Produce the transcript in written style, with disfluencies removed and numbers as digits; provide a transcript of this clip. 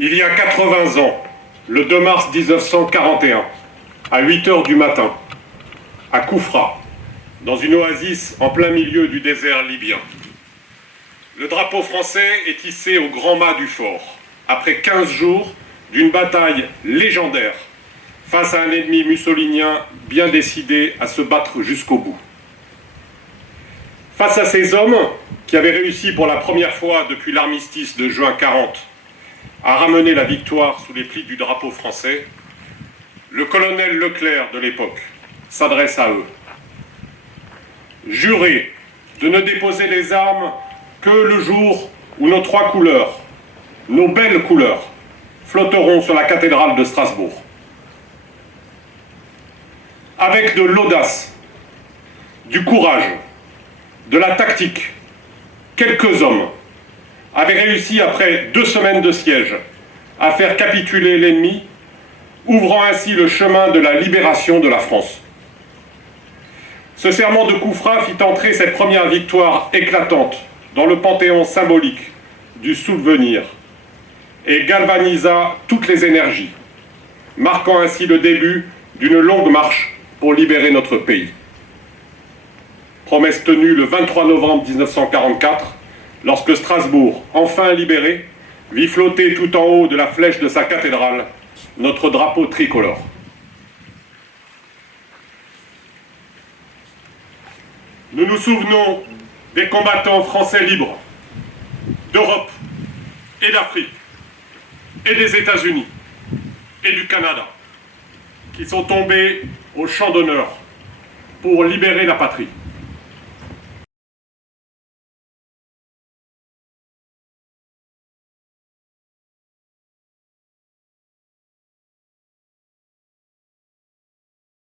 Il y a 80 ans, le 2 mars 1941, à 8 heures du matin, à Koufra, dans une oasis en plein milieu du désert libyen. Le drapeau français est hissé au grand mât du fort, après 15 jours d'une bataille légendaire face à un ennemi mussolinien bien décidé à se battre jusqu'au bout. Face à ces hommes qui avaient réussi pour la première fois depuis l'armistice de juin 40 à ramener la victoire sous les plis du drapeau français, le colonel Leclerc de l'époque s'adresse à eux. Jurez de ne déposer les armes que le jour où nos 3 couleurs, nos belles couleurs, flotteront sur la cathédrale de Strasbourg. Avec de l'audace, du courage, de la tactique, quelques hommes avaient réussi, après 2 semaines de siège, à faire capituler l'ennemi, ouvrant ainsi le chemin de la libération de la France. Ce serment de Koufra fit entrer cette première victoire éclatante dans le panthéon symbolique du souvenir et galvanisa toutes les énergies, marquant ainsi le début d'une longue marche pour libérer notre pays. Promesse tenue le 23 novembre 1944, lorsque Strasbourg, enfin libéré, vit flotter tout en haut de la flèche de sa cathédrale notre drapeau tricolore. Nous nous souvenons des combattants français libres d'Europe et d'Afrique et des États-Unis et du Canada qui sont tombés au champ d'honneur pour libérer la patrie.